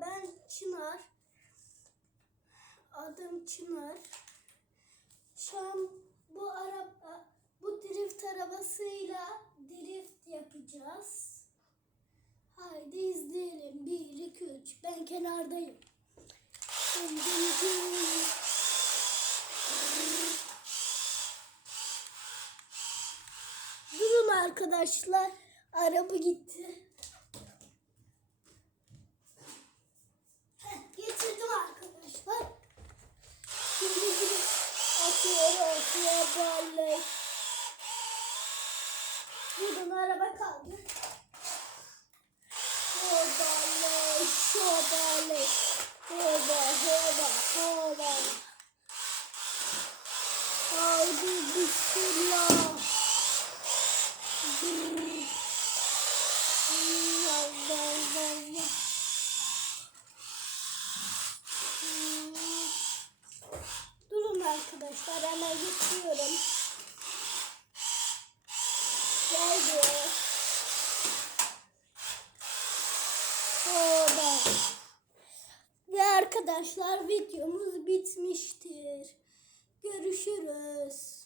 Ben Çınar. Adım Çınar. Şu an bu araba bu drift arabasıyla drift yapacağız. Haydi izleyelim. 1 2 3. Ben kenardayım. Dın. Durun arkadaşlar. Araba gitti. Heh, getirdim arkadaşlar. Şimdi gidip atıyor atıyor böyle. Buradan araba kaldı. Şöyle, şöyle, hoba, hoba, hoba. Haydi bismillah. Arkadaşlar hemen geçiyorum. Geldi. Orada. Ve arkadaşlar videomuz bitmiştir. Görüşürüz.